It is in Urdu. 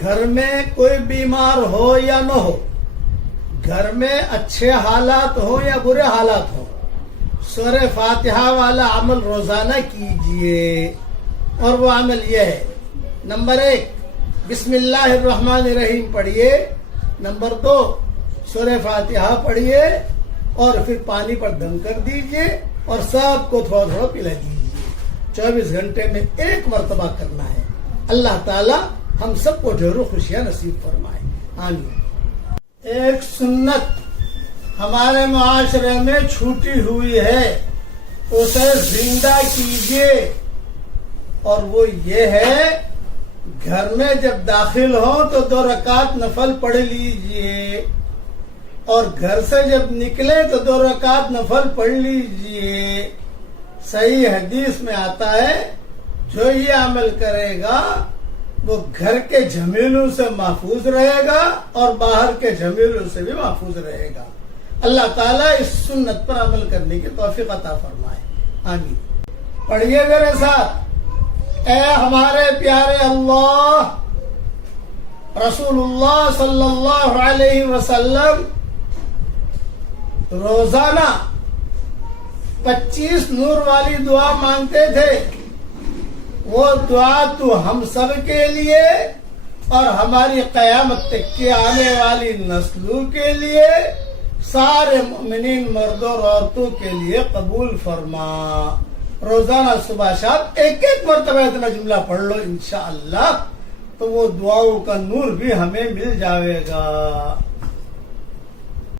گھر میں کوئی بیمار ہو یا نہ ہو، گھر میں اچھے حالات ہو یا برے حالات ہو، سورہ فاتحہ والا عمل روزانہ کیجئے۔ اور وہ عمل یہ ہے، نمبر 1 بسم اللہ الرحمن الرحیم پڑھیے، نمبر 2 سورہ فاتحہ پڑھیے، اور پھر پانی پر دم کر دیجئے اور سب کو تھوڑا تھوڑا پلا دیجئے۔ 24 گھنٹے میں 1 مرتبہ کرنا ہے۔ اللہ تعالی ہم سب کو ڈھیروں خوشیاں نصیب فرمائے، آمین۔ ایک سنت ہمارے معاشرے میں چھوٹی ہوئی ہے، اسے زندہ کیجئے، اور وہ یہ ہے گھر میں جب داخل ہو تو 2 رکعت نفل پڑھ لیجئے، اور گھر سے جب نکلے تو 2 رکعت نفل پڑھ لیجئے۔ صحیح حدیث میں آتا ہے جو یہ عمل کرے گا وہ گھر کے جھمیلوں سے محفوظ رہے گا اور باہر کے جھمیلوں سے بھی محفوظ رہے گا۔ اللہ تعالیٰ اس سنت پر عمل کرنے کی توفیق عطا فرمائے، آمین۔ پڑھیے میرے ساتھ، اے ہمارے پیارے اللہ، رسول اللہ صلی اللہ علیہ وسلم روزانہ 25 نور والی دعا مانگتے تھے۔ وہ دعا تو ہم سب کے لیے اور ہماری قیامت تک کی آنے والی نسلوں کے لیے، سارے مومنین مردوں اور عورتوں کے لیے قبول فرما۔ روزانہ صبح شام 1 مرتبہ اتنا جملہ پڑھ لو انشاءاللہ، تو وہ دعاؤں کا نور بھی ہمیں مل جائے گا۔